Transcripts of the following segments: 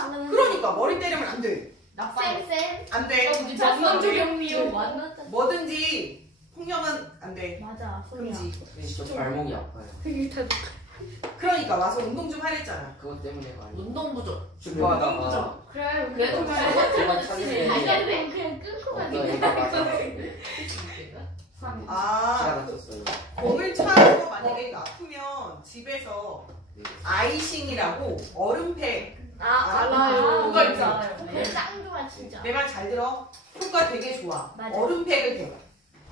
나가는. 그러니까 머리 때리면 안 돼. 낙방. 쌤쌤. 안 돼. 경미요. 만났다. 뭐든지 폭력은 안 돼. 맞아. 소리야. 금지. 진짜 발목이 아파요. 그러니까 와서 운동 좀 하랬잖아. 그것 때문에가 아니고 운동 부족. 축구하다가 그래 그래도 그만 찾는 아니 애 그냥 그냥 끊고 맞아가지고 상. 아, 다쳤어요. 공을 차서 만약에 이거 아프면 집에서 네. 아이싱이라고 얼음팩 아 알아요. 그거 있지 않아요? 그거 짱 좋아 진짜. 내 말 잘 들어. 효과 되게 좋아. 맞아. 얼음팩을 대.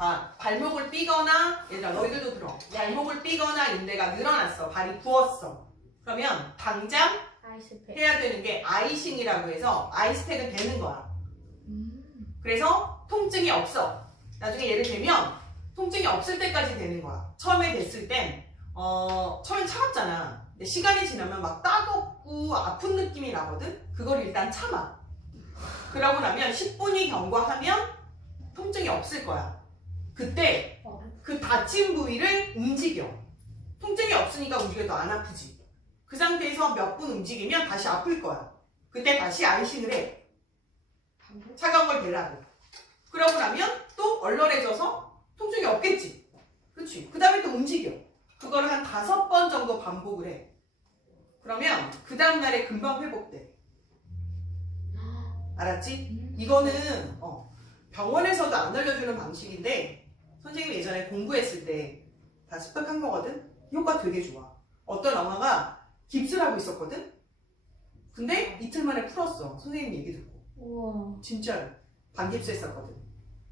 아, 발목을 삐거나 얘들아 너희들도 들어. 발목을 삐거나 인대가 늘어났어. 발이 부었어. 그러면 당장 아이스팩. 해야 되는 게 아이싱이라고 해서 아이스팩은 되는 거야. 음. 그래서 통증이 없어. 나중에 예를 들면 통증이 없을 때까지 되는 거야. 처음에 됐을 땐 어, 처음엔 차갑잖아. 근데 시간이 지나면 막 따갑고 아픈 느낌이 나거든. 그걸 일단 참아. 그러고 나면 10분이 경과하면 통증이 없을 거야. 그때 어. 그 다친 부위를 움직여. 통증이 없으니까 움직여도 안 아프지. 그 상태에서 몇 분 움직이면 다시 아플 거야. 그때 다시 아이싱을 해. 차가운 걸 대라고. 그러고 나면 또 얼얼해져서 통증이 없겠지. 그치? 그 다음에 또 움직여. 그걸 한 다섯 번 정도 반복을 해. 그러면 그 다음날에 금방 회복돼. 알았지? 이거는 어, 병원에서도 안 알려주는 방식인데 선생님이 예전에 공부했을 때 다 습득한 거거든? 효과 되게 좋아. 어떤 엄마가 깁스를 하고 있었거든? 근데 이틀 만에 풀었어. 선생님 얘기 듣고. 우와. 진짜로. 반깁스 했었거든.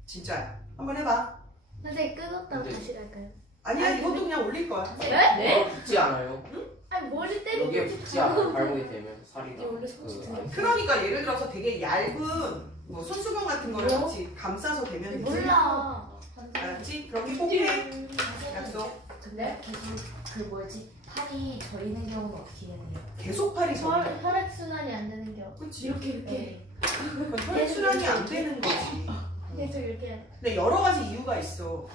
진짜야. 한번 해봐. 선생님 끊었다고 네. 다시 갈까요? 아니야, 아니, 이것도 근데- 그냥 올릴 거야. 네? 어, 붙지 않아요? 아니 머리 때리고 여기에 붙지 않아요? 발목이 되면 살이 나. 원래 손짓 그 그러니까 예를 들어서 되게 얇은 뭐 손수건 같은 거를 뭐? 같이 감싸서 대면 되지. 몰라. 알았지? 그럼 꼭 해. 약속. 근데 계속 그 뭐지 팔이 저리는 경우는 어떻게 해야 돼요? 계속 팔이 혈 저려. 혈액 순환이 안 되는 겨. 그치? 이렇게 이렇게. 그건 혈액순환이 안 되는 거지. 계속 이렇게. 근데 여러 가지 이유가 있어.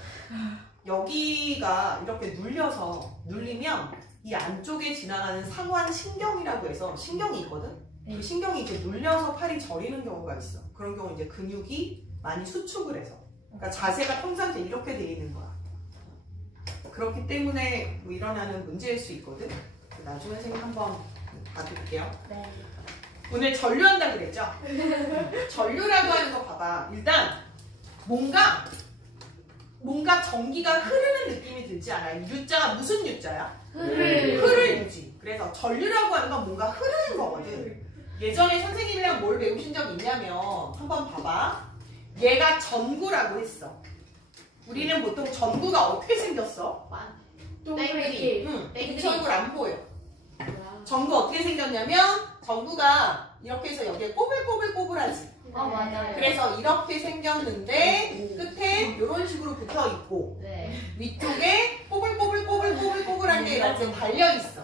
여기가 이렇게 눌려서 눌리면 이 안쪽에 지나가는 상완 신경이라고 해서 신경이 있거든? 네. 그 신경이 이렇게 눌려서 팔이 저리는 경우가 있어. 그런 경우 이제 근육이 많이 수축을 해서. 그러니까 자세가 평상시에 이렇게 돼 있는 거야. 그렇기 때문에 뭐 일어나는 문제일 수 있거든? 나중에 선생님 한번 봐드릴게요. 네. 오늘 전류한다 그랬죠? 전류라고 하는 거 봐봐. 일단 뭔가 뭔가 전기가 흐르는 느낌이 들지 않아요? 유자가 무슨 유자야? 네. 흐를 유지. 그래서 전류라고 하는 건 뭔가 흐르는 거거든. 예전에 선생님이랑 뭘 배우신 적 있냐면 한번 봐봐. 얘가 전구라고 했어. 우리는 보통 전구가 어떻게 생겼어? 땡땡이. 응, 땡땡이. 전구 안 보여. 전구 어떻게 생겼냐면 전구가 이렇게 해서 여기에 꼬불꼬불꼬불하지. 아 맞아요. 그래서 이렇게 생겼는데 끝에 이런 식으로 붙어 있고 네. 위쪽에 꼬불꼬불 꼬불꼬불꼬불한 게 이렇게 달려 있어.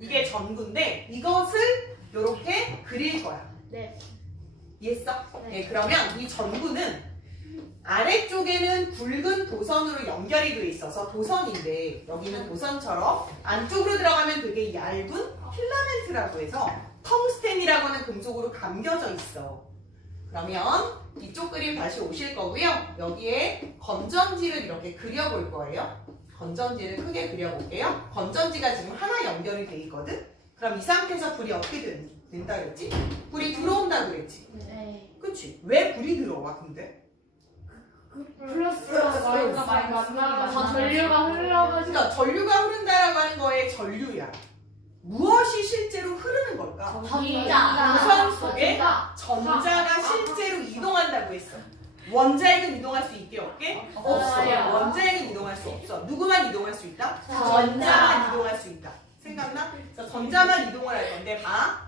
이게 전구인데 이것을 이렇게 그릴 거야. 네. 이해했어? 네. 네, 그러면 이 전구는 아래쪽에는 굵은 도선으로 연결이 돼 있어서 도선인데 여기는 도선처럼 안쪽으로 들어가면 되게 얇은 필라멘트라고 해서 텅스텐이라고 하는 금속으로 감겨져 있어. 그러면 이쪽 그림 다시 오실 거고요. 여기에 건전지를 이렇게 그려볼 거예요. 건전지를 크게 그려볼게요. 건전지가 지금 하나 연결이 돼 있거든. 그럼 이 상태에서 불이 어떻게 된, 된다 그랬지? 불이 들어온다 그랬지. 네. 그치? 왜 불이 들어와 근데? 플러스가 마이너스가 많이 만나서 전류가 흘러가지고 그러니까 전류가 흐른다라고 하는 거에 전류야. 무엇이 실제로 흐르는 걸까? 전자. 우선 속에 전자. 전자가 실제로 이동한다고 했어. 원자핵은 이동할 수 있게 없게? 없어. 없어요. 원자핵은 이동할 수 없어. 누구만 이동할 수 있다? 전자. 전자만 이동할 수 있다. 생각나? 그래서 전자만 이동을 할 건데 봐.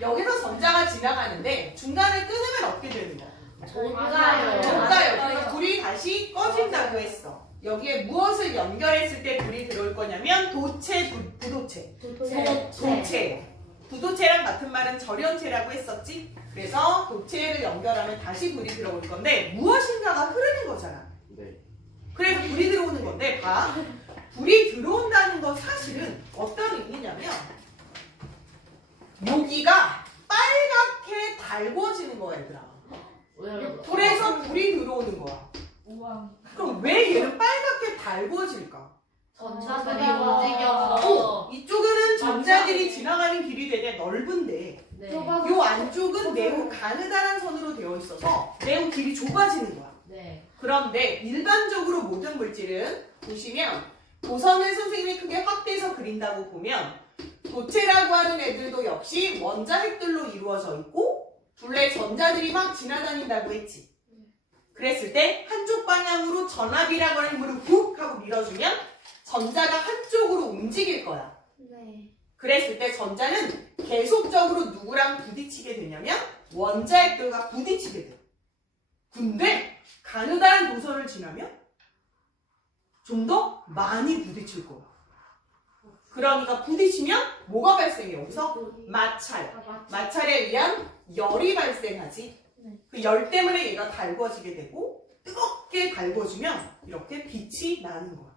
여기서 전자가 지나가는데 중간을 끊으면 어떻게 되는 거야? 뭔가요? 그래서 불이 다시 꺼진다고 했어. 여기에 무엇을 연결했을 때 불이 들어올 거냐면 도체, 부. 도토새. 도체. 같은 말은 절연체라고 했었지? 그래서 도체를 연결하면 다시 불이 들어올 건데 무엇인가가 흐르는 거잖아. 네. 그래서 불이 들어오는 건데 봐. 불이 들어온다는 건 사실은 어떤 의미냐면 여기가 달궈지는 거야 얘들아. 불에서 불이 들어오는 거야. 우왕. 그럼 왜 얘는 빨갛게 달궈질까? 전자들이 어. 움직여서 이쪽은 전자들이. 지나가는 길이 되게 넓은데 네. 좁아서 요 안쪽은 매우 가느다란 선으로 되어 있어서 매우 길이 좁아지는 거야. 네. 그런데 일반적으로 모든 물질은 보시면 도선을 선생님이 크게 확대해서 그린다고 보면 도체라고 하는 애들도 역시 원자핵들로 이루어져 있고 둘레 전자들이 막 지나다닌다고 했지. 그랬을 때 한쪽 방향으로 전압이라고 하는 힘으로 훅 하고 밀어주면 전자가 한쪽으로 움직일 거야. 네. 그랬을 때 전자는 계속적으로 누구랑 부딪히게 되냐면 원자핵들과 부딪히게 돼. 근데 가느다란 도선을 지나면 좀 더 많이 부딪힐 거야. 그러니까 부딪히면 뭐가 발생해 여기서? 마찰. 마찰에 의한 열이 발생하지. 네. 그열 때문에 얘가 달궈지게 되고 뜨겁게 달궈지면 이렇게 빛이 나는 거야.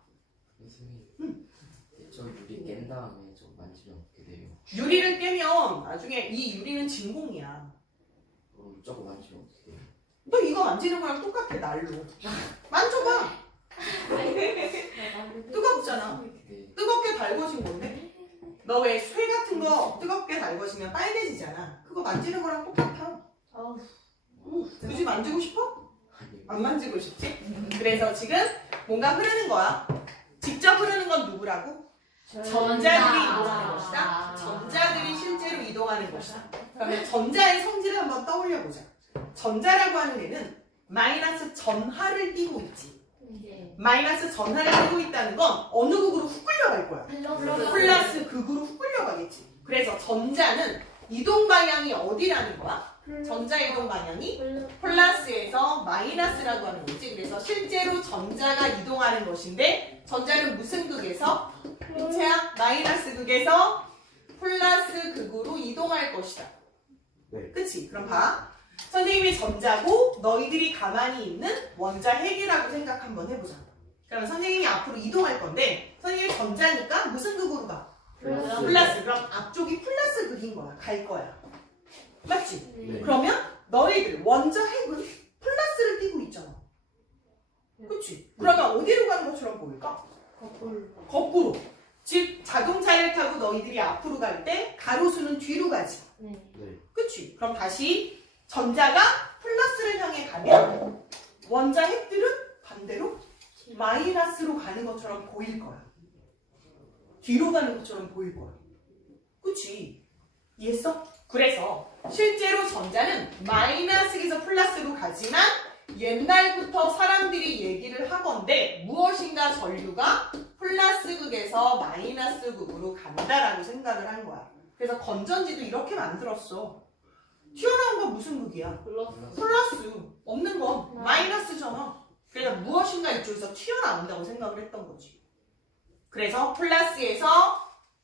저 유리 깬 다음에 좀 만지면 어떻게 돼요? 유리를 깨면 나중에 이 유리는 진공이야. 그럼 저거 만지면 어떻게 돼요? 너 이거 만지는 거랑 똑같아 날로. 만져봐. 뜨겁잖아. 뜨겁게 달궈진 건데. 너 왜 쇠 같은 거 뜨겁게 달궈지면 빨개지잖아. 그거 만지는 거랑 똑같아. 어우. 굳이 만지고 싶어? 아니 안 만지고 싶지? 그래서 지금 뭔가 흐르는 거야. 직접 흐르는 건 누구라고? 전자들이 이동하는 것이다. 전자들이 실제로 이동하는 것이다. 그러면 전자의 성질을 한번 떠올려 보자. 전자라고 하는 애는 마이너스 전하를 띠고 있지. 네. 마이너스 전하를 띠고 있다는 건 어느 극으로 훅 끌려갈 거야. 플러스 극으로 훅 끌려가겠지. 그래서 전자는 이동 방향이 어디라는 거야? 전자 이동 방향이 플러스에서 마이너스라고 하는 거지. 그래서 실제로 전자가 이동하는 것인데 전자는 무슨 극에서? 인체야 마이너스 극에서 플러스 극으로 이동할 것이다. 네. 그치? 그럼 봐. 선생님이 전자고 너희들이 가만히 있는 원자 핵이라고 생각 한번 해보자. 그럼 선생님이 앞으로 이동할 건데 선생님이 전자니까 무슨 극으로 가? 플러스. 플러스. 그럼 앞쪽이 플러스 극인 거야. 갈 거야. 맞지? 네. 그러면 너희들 원자 핵은 플러스를 띄고 있잖아. 그치? 그러면 어디로 가는 것처럼 보일까? 거꾸로. 즉 자동차를 타고 너희들이 앞으로 갈 때 가로수는 뒤로 가지. 네. 네. 그치? 그럼 다시 전자가 플러스를 향해 가면 원자 핵들은 반대로 마이너스로 가는 것처럼 보일 거야. 뒤로 가는 것처럼 보일 거야. 그치? 이해했어? 그래서 실제로 전자는 마이너스에서 플러스로 가지만 옛날부터 사람들이 얘기를 하건데 무엇인가 전류가 플러스 극에서 마이너스 극으로 간다라고 생각을 한 거야. 그래서 건전지도 이렇게 만들었어. 튀어나온 건 무슨 극이야? 플러스. 플러스. 없는 건 마이너스잖아. 그러니까 무엇인가 이쪽에서 튀어나온다고 생각을 했던 거지. 그래서 플러스에서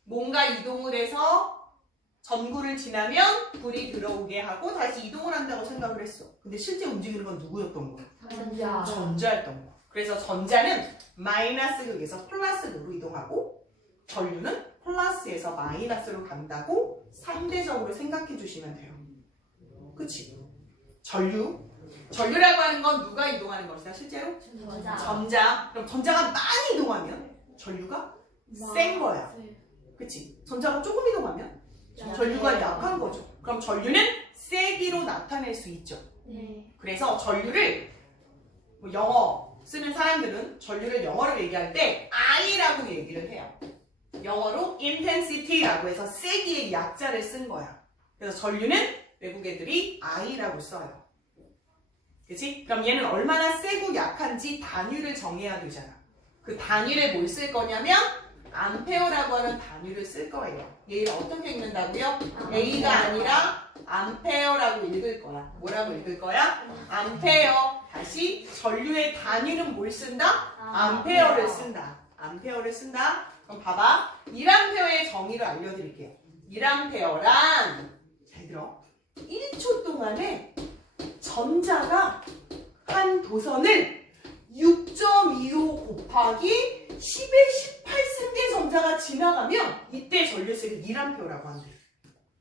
뭔가 이동을 해서 전구를 지나면 불이 들어오게 하고 다시 이동을 한다고 생각을 했어. 근데 실제 움직이는 건 누구였던 거야? 전자. 전자였던 거야. 그래서 전자는 마이너스 극에서 플러스 극으로 이동하고 전류는 플러스에서 마이너스로 간다고 상대적으로 생각해 주시면 돼요. 그치? 전류. 전류라고 하는 건 누가 이동하는 것이다, 실제로? 전자. 전자. 그럼 전자가 많이 이동하면 전류가 센 거야. 네. 그치? 전자가 조금 이동하면 전류가 약한 거죠. 그럼 전류는 세기로 나타낼 수 있죠. 네. 그래서 전류를 뭐 영어 쓰는 사람들은 전류를 영어로 얘기할 때 I라고 얘기를 해요. 영어로 intensity라고 해서 세기의 약자를 쓴 거야. 그래서 전류는 외국 애들이 I라고 써요. 그치? 그럼 얘는 얼마나 세고 약한지 단위를 정해야 되잖아. 그 단위를 뭘 쓸 거냐면 암페어라고 하는 단위를 쓸 거예요. 얘를 어떻게 읽는다고요? A가 아니라 암페어라고 읽을 거야. 뭐라고 읽을 거야? 암페어. 다시 전류의 단위는 뭘 쓴다? 암페어를 쓴다. 암페어를 쓴다. 그럼 봐봐. 1암페어의 정의를 알려드릴게요. 1암페어란 잘 들어. 1초 동안에 전자가 한 도선을 6.25 곱하기 10의 18승계 전자가 지나가면 이때 전류세를 1암페어라고 한대.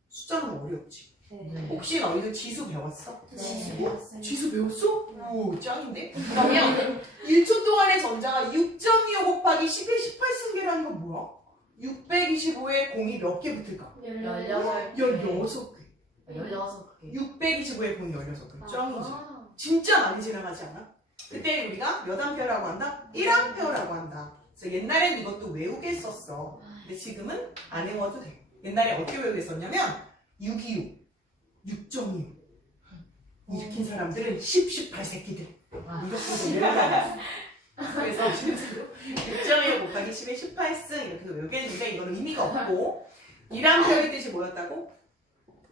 숫자는 어렵지. 네. 혹시 너희도 지수 배웠어? 네. 지수 배웠어? 오 짱인데? 그러면 1초 동안의 전자가 6.25 곱하기 10의 18승계라는 건 뭐야? 625에 공이 몇 개 붙을까? 열여덟 16개 열여섯 개 625에 공이 16개 짱이지 아. 진짜 많이 지나가지 않아? 그때 우리가 몇 암페어라고 한다? 1암페어라고 한다 그래서 옛날엔 이것도 외우게 썼어. 근데 지금은 안 외워도 돼. 옛날에 어떻게 외우게 썼냐면 626, 6.25 일으킨 사람들은 10, 18 새끼들. 아. 이것도 외우라고 그래서 실제로 6.25 곱하기 10의 18승 이렇게 외우겠는데 이거는 의미가 없고 1암페어의 뜻이 뭐였다고?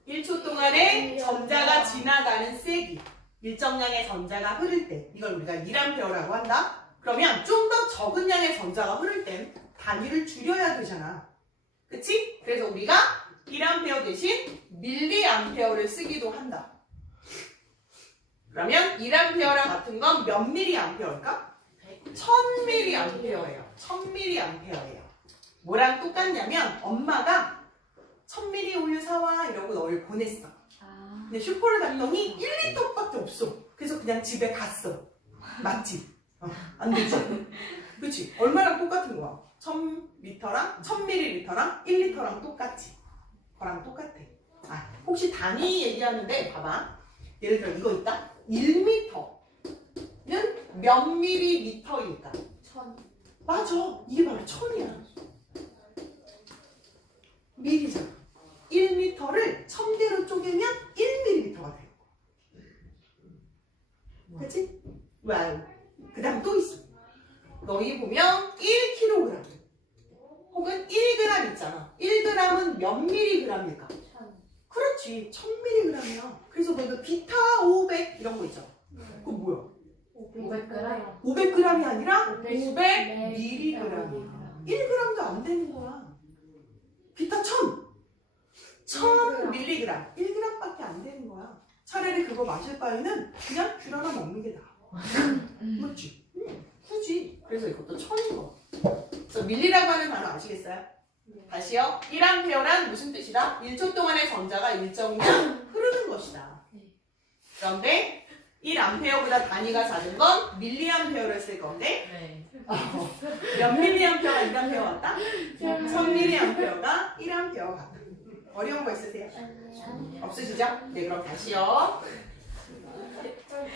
1초 동안에 전자가 지나가는 세기. 일정량의 전자가 흐를 때. 이걸 우리가 1암페어라고 한다 그러면 좀 더 적은 양의 전자가 흐를 땐 단위를 줄여야 되잖아 그치? 그래서 우리가 1암페어 대신 밀리암페어를 쓰기도 한다 그러면 1암페어랑 같은 건 몇 밀리암페어일까? 1000밀리암페어예요 1000밀리암페어예요 뭐랑 똑같냐면 엄마가 1000밀리 우유 사와 이러고 너를 보냈어 아. 근데 슈퍼를 갔더니 1리터밖에 없어. 그래서 그냥 집에 갔어. 맞지? 어, 안 되지? 그치? 얼마랑 똑같은 거야? 1000리터랑 1000ml랑 1리터랑 똑같지? 그거랑 똑같아. 아, 혹시 단위 얘기하는데 봐봐. 예를 들어 이거 있다? 1m는 몇 밀리미터일까? 천. 맞아. 이게 바로 천이야. 밀이잖아. 1m를 1000개로 쪼개면 1mm가 돼. 그치? 와우. 너희 보면 1kg 혹은 1g 있잖아. 1g은 몇 mg일까? 천. 그렇지. 1000mg이야. 그래서 너희가 비타 500 이런 거 있잖아. 그거 뭐야? 500g? 500g이 아니라 500 500mg이야. 1g도 안 되는 거야. 비타 1000. 1000mg. 1g밖에 안 되는 거야. 차라리 그거 마실 바에는 그냥 귤 하나 먹는 게 나아. 맞지? 응, 굳이. 그래서 이것도 1000인 거. 그래서 밀리라고 하는 단어 아시겠어요? 다시요. 1암페어란 무슨 뜻이다? 1초 동안의 전자가 일정량 흐르는 것이다. 그런데 1암페어보다 단위가 작은 건 밀리암페어를 쓸 건데 네몇 밀리암페어가 1암페어 같다? 1000밀리암페어가 1암페어 같다. 어려운 거 있으세요? 없으시죠? 네, 그럼 다시요.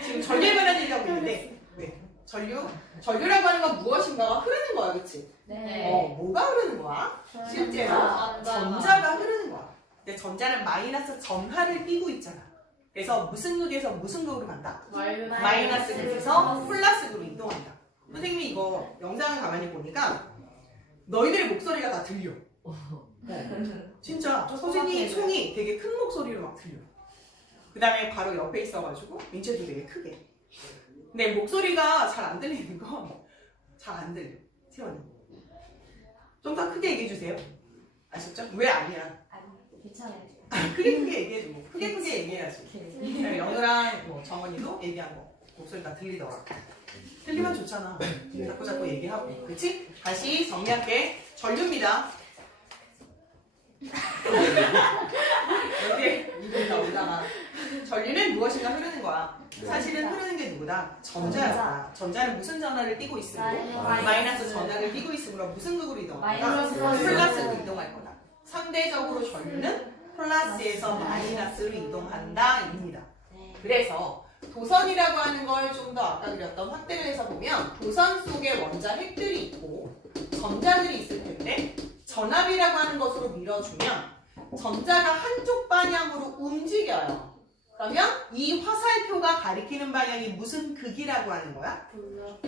지금 전류에 관한 얘기하고 있는데, 네. 전류? 전류라고 하는 건 무엇인가가 흐르는 거야, 그치? 네. 어, 뭐가 흐르는 거야? 실제로 전자가. 흐르는 거야. 근데 전자는 마이너스 전하를 띠고 있잖아. 그래서 무슨 극에서 무슨 극으로 간다? 마이너스 극에서 플러스 극으로 이동한다. 선생님이 이거 영상을 가만히 보니까 너희들의 목소리가 다 들려. 네. 진짜 선생님 송이 되게 큰 목소리로 막 들려. 그 다음에 바로 옆에 있어가지고 민채도 되게 크게. 근데 목소리가 잘 안 들리는 건 잘 안 들려. 태원이. 좀더 크게 얘기해 주세요. 아셨죠? 왜 아니야? 아니, 괜찮아요. 크게 크게 얘기해 주고 크게 크게 얘기해야지. 이렇게. 네, 연우랑 뭐 정원이도 얘기한 거 목소리 다 들리더라. 들리면 좋잖아. 자꾸 자꾸 얘기하고, 그렇지? 다시 정리할게. 전류입니다. 여기에 이분 나오다가 전류는 무엇인가 흐르는 거야. 사실은 흐르는 게 누구다? 전자야. 전자는 무슨 전하를 띠고 있으므로 마이너스 전하를 띠고 있으므로 무슨 극으로 이동할 거다? 마이너스. 플러스로 이동할 거다. 상대적으로 전류는 플러스에서 마이너스로 이동한다 입니다. 네. 그래서 도선이라고 하는 걸 좀 더 아까 그렸던 확대를 해서 보면 도선 속에 원자 핵들이 있고 전자들이 있을 텐데 전압이라고 하는 것으로 밀어주면 전자가 한쪽 방향으로 움직여요. 그러면 이 화살표가 가리키는 방향이 무슨 극이라고 하는 거야?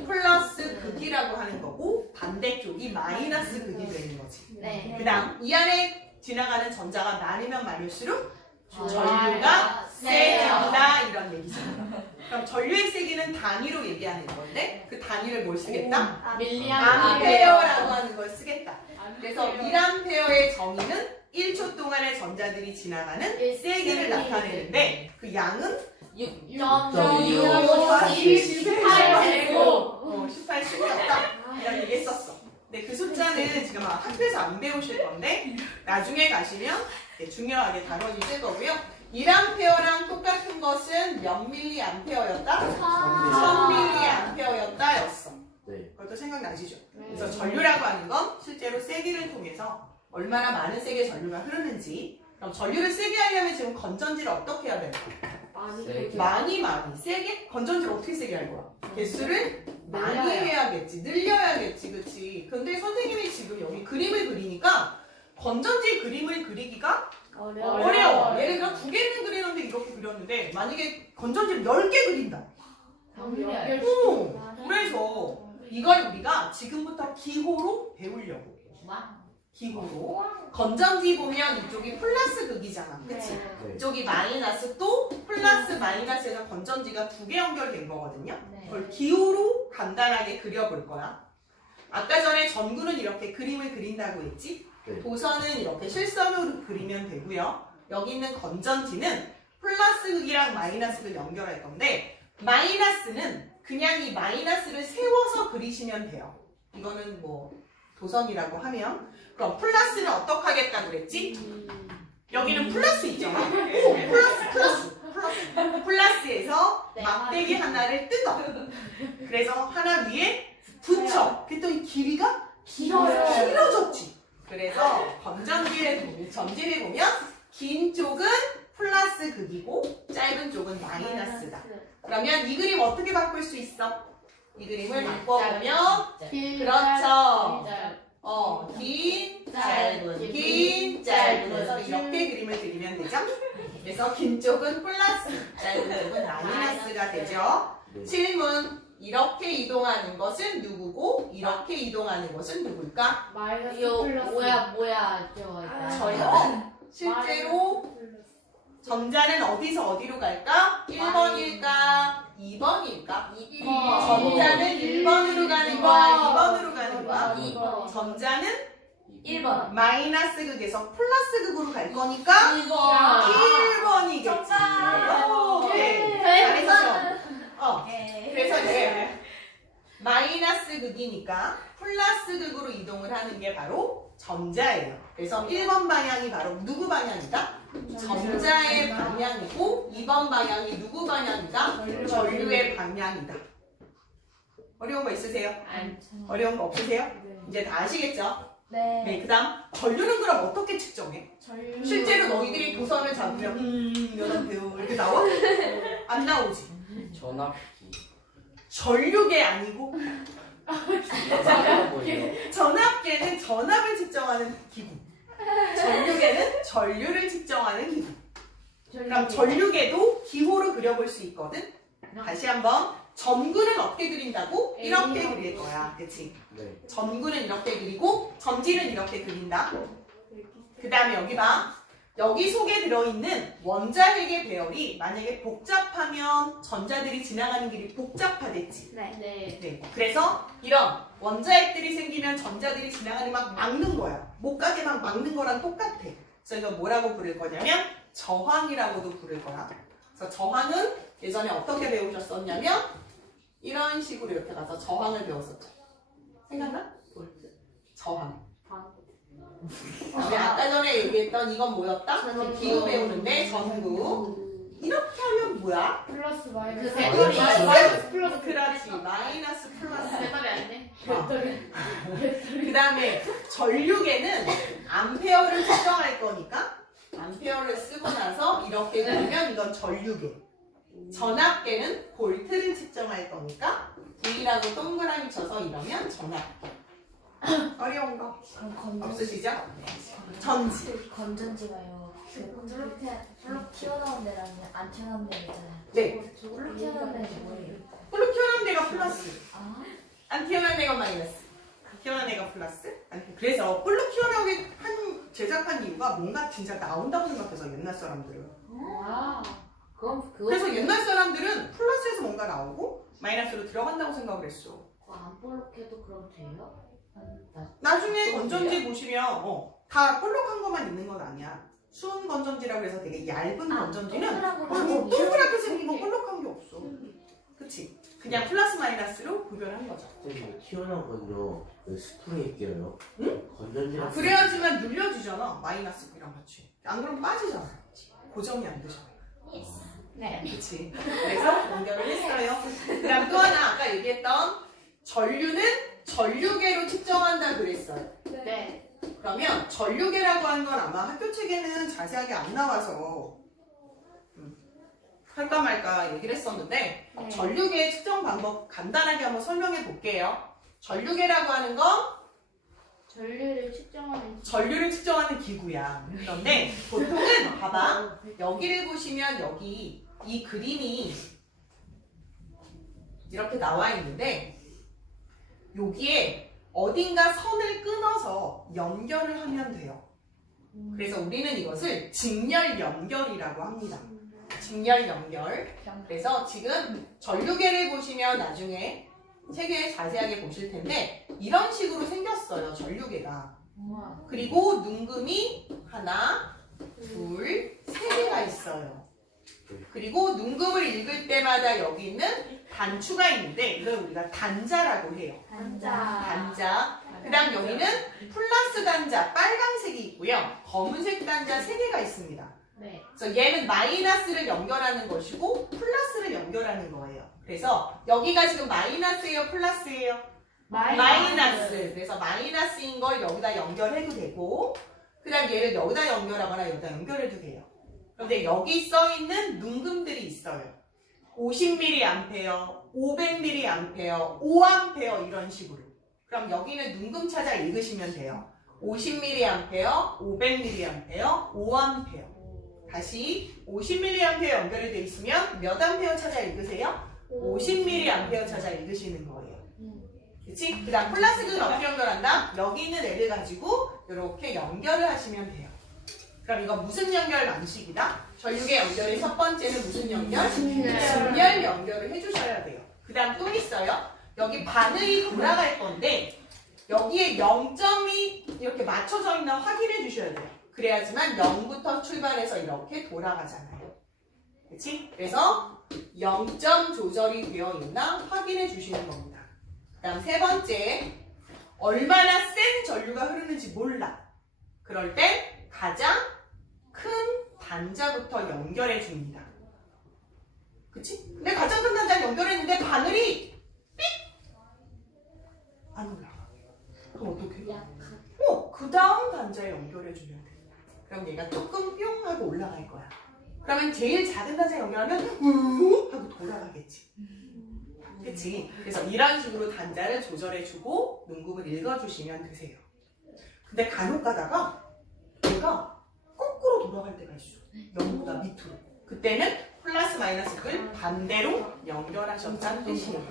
플러스 극이라고 하는 거고 반대쪽이 마이너스 극이 되는 거지. 네. 그 다음 이 안에 지나가는 전자가 많으면 많을수록 아, 전류가 네. 세진다 이런 얘기잖아. 그럼 전류의 세기는 단위로 얘기하는 건데 그 단위를 뭘 쓰겠다? 암페어라고 하는 걸 쓰겠다. 그래서 1암페어의 정의는 1초 동안의 전자들이 지나가는 세기를 나타내는데 그 양은 6.6 어, 18, 16다 이런 얘기 했었어. 근데 그 숫자는 지금 학교에서 안 배우실 건데 나중에 가시면 네, 중요하게 다뤄질 거고요. 1암페어랑 똑같은 것은 몇 밀리 암페어였다? 1000밀리 암페어였다 였어. 네. 그것도 생각나시죠? 그래서 전류라고 하는 건 실제로 세기를 통해서 얼마나 많은 세기의 전류가 흐르는지 그럼 전류를 세게 하려면 지금 건전지를 어떻게 해야 돼요? 세게. 많이 많이 세게? 건전지를 어떻게 세게 할 거야? 개수를 많이. 해야겠지 늘려야겠지 그치 근데 선생님이 지금 여기 그림을 그리니까 건전지 그림을 그리기가 어려워. 어려워. 예를 들어 두 개는 그리는데 이렇게 그렸는데 만약에 건전지를 10개 그린다. 오, 그래서 이걸 우리가 지금부터 기호로 배우려고. 기호로. 건전지 보면 이쪽이 플러스 극이잖아. 그치? 네. 이쪽이 마이너스 또 플러스 마이너스에서 건전지가 두 개 연결된 거거든요. 그걸 기호로 간단하게 그려볼 거야. 아까 전에 전구는 이렇게 그림을 그린다고 했지 네. 도선은 이렇게 실선으로 그리면 되고요 여기 있는 건전지는 플러스 극이랑 마이너스 극을 연결할 건데 마이너스는 그냥 이 마이너스를 세워서 그리시면 돼요 이거는 뭐 도선이라고 하면 그럼 플러스는 어떻게 하겠다 그랬지? 여기는 플러스 있잖아. 오, 플러스, 플러스, 플러스. 플러스에서 네, 막대기 하나를 뜯어. 그래서 하나 위에 붙여. 그랬더니 길이가 길어요. 길어졌지. 그래서 건전지를 보면, 전지를 보면 긴 쪽은 플러스 극이고 짧은 쪽은 마이너스다. 그러면 이 그림 어떻게 바꿀 수 있어? 이 그림을 바꿔보면 그렇죠. 어, 긴, 짧은, 긴, 짧은 해서 이렇게 그림을 그리면 되죠? 그래서 긴 쪽은 플러스, 짧은 쪽은 마이너스가 되죠? 네. 질문. 이렇게 이동하는 것은 누구고, 이렇게 이동하는 것은 누굴까? 마이너스 이거 플러스. 뭐야 뭐야 저거 저요. 실제로 전자는 어디서 어디로 갈까? 1번일까? 2번일까? 전자는 1번으로 가는 거야? 2번으로 가는 거야? 2번. 전자는 1번 마이너스 극에서 플러스 극으로 갈 거니까 2번 1번이겠지. 정답. 오케이. 네. 잘했어. 어. 네. 그래서 이제 마이너스 극이니까 플러스 극으로 이동을 하는 게 바로 전자예요. 그래서 1번 방향이 바로 누구 방향이다? 전자의 방향이고 2번 방향이 누구 방향이다? 전류의 방향이다. 어려운 거 있으세요? 어려운 거 없으세요? 이제 다 아시겠죠? 네. 네, 그 다음 전류는 그럼 어떻게 측정해? 실제로 너희들이 도선을 잡으면 음, 여덟 배우 이렇게 나와? 안 나오지. 전압기. 전류계 아니고 전압? 전압계는 전압을 측정하는 기구. 전류계는 전류를 측정하는 기구. 그럼 전류계도 기호로 그려볼 수 있거든. 다시 한번 전구는 어떻게 그린다고? 이렇게 그릴 거야. 그치? 네. 전구는 이렇게 그리고 전지는 이렇게 그린다. 그 다음에 여기 봐. 여기 속에 들어있는 원자핵의 배열이 만약에 복잡하면 전자들이 지나가는 길이 복잡하댔지. 네. 네. 그래서 이런 원자핵들이 생기면 전자들이 지나가는 막 막는 거야. 못 가게 막 막는 거랑 똑같아. 그래서 이거 뭐라고 부를 거냐면 저항이라고도 부를 거야. 그래서 저항은 예전에 어떻게 배우셨었냐면 이런 식으로 이렇게 가서 저항을 배웠었죠. 생각나? 저항. 우리 아까 전에 얘기했던 이건 뭐였다? 기후 배우는데 전구. 이렇게 하면 뭐야? 플러스 그 마이너스. 배터리. 마이너스 플러스. 그렇지. 마이너스 플러스. 대답이 아니네. 그 다음에 전류계는 암페어를 측정할 거니까 암페어를 쓰고 나서 이렇게 그리면 이건 전류계. 전압계는 볼트를 측정할 거니까 V라고 동그라미 쳐서 이러면 전압계. 어려운 거 그럼 건전지 없으시죠? 전지. 건전지가요. 그 블록 튀- 블록 튀어나온 데랑 안 튀어나온 데 있잖아요. 네. 블록 튀어나온 데는 뭐예요? 블록 튀어나온 데가 플러스. 아안 튀어나온 데가 마이너스. 튀어나온 데가 플러스. 아니, 그래서 블록 튀어나오게 한 제작한 이유가 뭔가 진짜 나온다고 생각해서 옛날 사람들은. 와. 그럼 그거 그래서 옛날 사람들은 플러스에서 뭔가 나오고 마이너스로 들어간다고 생각을 했어. 안 볼록해도 그럼 돼요? 나 나중에 건전지 보시면 어, 다 볼록한 것만 있는 건 아니야. 수은 건전지라고 해서 되게 얇은 아, 건전지는 동그랗고 어, 뭐 동그랗게 생긴 건 볼록한 게 없어. 그치? 그냥 플러스 마이너스로 구별한 거죠. 선생님 튀어나오거든요. 왜 스프레이 끼어요? 응? 건전지랑 그래야지만 눌려주잖아. 마이너스랑 같이. 안 그러면 빠지잖아. 고정이 안 되잖아. 네. 그치. 그래서 연결을 했어요. 그 다음 또 하나 아까 얘기했던 전류는 전류계로 측정한다 그랬어요. 네. 그러면 전류계라고 하는 건 아마 학교 책에는 자세하게 안 나와서 음, 할까 말까 얘기를 했었는데 네. 전류계 측정 방법 간단하게 한번 설명해 볼게요. 전류계라고 하는 건 전류를 측정하는 전류를 측정하는 기구야. 그런데 보통은 봐봐. 여기를 보시면 여기 이 그림이 이렇게 나와 있는데 여기에 어딘가 선을 끊어서 연결을 하면 돼요. 그래서 우리는 이것을 직렬 연결이라고 합니다. 직렬 연결. 그래서 지금 전류계를 보시면 나중에 책에 자세하게 보실 텐데 이런 식으로 생겼어요. 전류계가. 그리고 눈금이 하나, 둘, 세 개가 있어요. 그리고 눈금을 읽을 때마다 여기 있는 단추가 있는데 이걸 우리가 단자라고 해요. 단자. 단자. 그 다음 여기는 플러스 단자, 빨강색이 있고요. 검은색 단자 세 개가 있습니다. 네. 그래서 얘는 마이너스를 연결하는 것이고 플러스를 연결하는 거예요. 그래서 여기가 지금 마이너스예요, 플러스예요? 마이너스. 그래서 마이너스인 걸 여기다 연결해도 되고, 그 다음 얘를 여기다 연결하거나 여기다 연결해도 돼요. 그런데 여기 써 있는 눈금들이 있어요. 50mA, 500mA, 5A 이런 식으로. 그럼 여기는 눈금 찾아 읽으시면 돼요. 50mA, 500mA, 5A. 다시 50mA 연결이 돼 있으면 몇 암페어 찾아 읽으세요? 50mA 찾아 읽으시는 거예요. 그치? 그 다음 플라스틱은 어떻게 연결한다? 여기 있는 애를 가지고 이렇게 연결을 하시면 돼요. 그럼 이거 무슨 연결 방식이다? 전류계 연결의 첫 번째는 무슨 연결? 직렬 연결을 해주셔야 돼요. 그 다음 또 있어요. 여기 바늘이 돌아갈 건데 여기에 0점이 이렇게 맞춰져 있나 확인해 주셔야 돼요. 그래야지만 0부터 출발해서 이렇게 돌아가잖아요. 그치? 그래서 0점 조절이 되어 있나 확인해 주시는 겁니다. 그 다음 세 번째, 얼마나 센 전류가 흐르는지 몰라. 그럴 땐 가장 큰 단자부터 연결해 줍니다. 그치? 근데 가장 큰 단자 연결했는데 바늘이 삑! 안 올라가. 그럼 어떡해? 어, 그 다음 단자에 연결해 주면 돼. 그럼 얘가 조금 뿅 하고 올라갈 거야. 그러면 제일 작은 단자에 연결하면 우 하고 돌아가겠지. 그치? 그래서 이런 식으로 단자를 조절해주고 눈금을 읽어주시면 되세요. 근데 간혹 가다가 얘가 돌아갈 때가 있어. 0보다 밑으로. 그때는 플러스 마이너스 를 반대로 연결하셨다는 뜻이에요.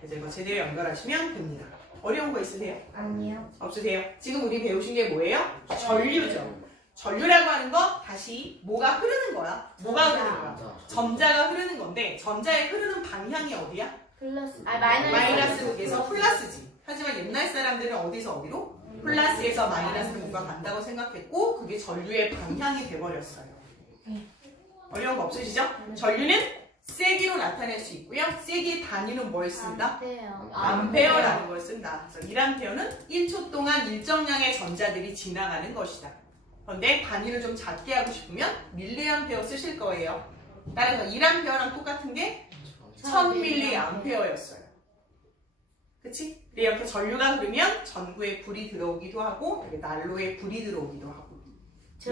그래서 이거 제대로 연결하시면 됩니다. 어려운 거 있으세요? 아니요. 없으세요? 지금 우리 배우신 게 뭐예요? 전류죠. 전류라고 하는 거 다시 뭐가 흐르는 거야? 뭐가 흐르는 거야? 전자가 흐르는 건데 전자의 흐르는 방향이 어디야? 플러스. 아 마이너스. 마이너스에서 플러스지. 하지만 옛날 사람들은 어디서 어디로? 플러스에서 마이너스로 뭔가 간다고 생각했고 그게 전류의 방향이 돼버렸어요. 어려운 거 없으시죠? 전류는 세기로 나타낼 수 있고요. 세기의 단위는 뭘 쓴다? 암페어라는 걸 쓴다. 그래서 1암페어는 1초 동안 일정량의 전자들이 지나가는 것이다. 그런데 단위를 좀 작게 하고 싶으면 밀리암페어 쓰실 거예요. 따라서 1암페어랑 똑같은 게 1000밀리암페어였어요. 그치? 이렇게 전류가 흐르면 전구에 불이 들어오기도 하고 난로에 불이 들어오기도 하고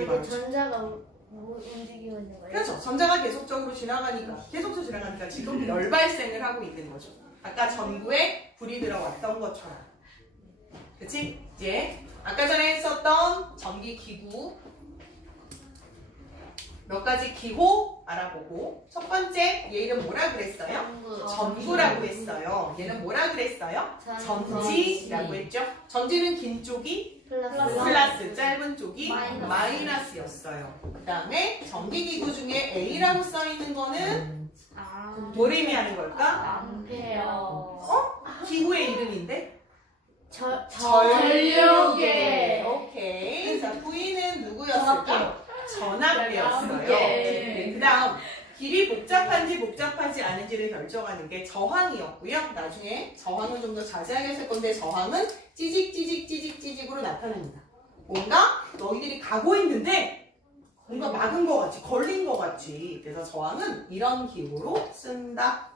맞죠. 전자가 우- 우- 움직이고 있는 거예요? 그렇죠. 전자가 계속적으로 지나가니까 계속적으로 지나가니까 지금 열 발생을 하고 있는 거죠. 아까 전구에 불이 들어왔던 것처럼. 그치? 이제 아까 전에 했었던 전기 기구 몇 가지 기호 알아보고 첫 번째 얘 이름 뭐라 그랬어요? 전구. 전구라고 했어요. 얘는 뭐라 그랬어요? 전지라고 했죠. 전지는 긴 쪽이 플러스. 플러스 짧은 쪽이 마이너스. 마이너스였어요. 그 다음에 전기기구 중에 A라고 써 있는 거는 아. 뭘 의미하는 걸까? 암페어. 기구의 이름인데? 저 전류계. 오케이. 자, V는 누구였을까? 전압계. 네, 그 다음 길이 복잡한지 복잡하지 않은지를 결정하는 게 저항이었고요. 나중에 저항을 좀더 자세하게 할 건데 저항은 찌직 찌직 찌직 찌직으로 나타납니다. 뭔가 너희들이 가고 있는데 뭔가 막은 것 같이 걸린 것 같이 그래서 저항은 이런 기호로 쓴다.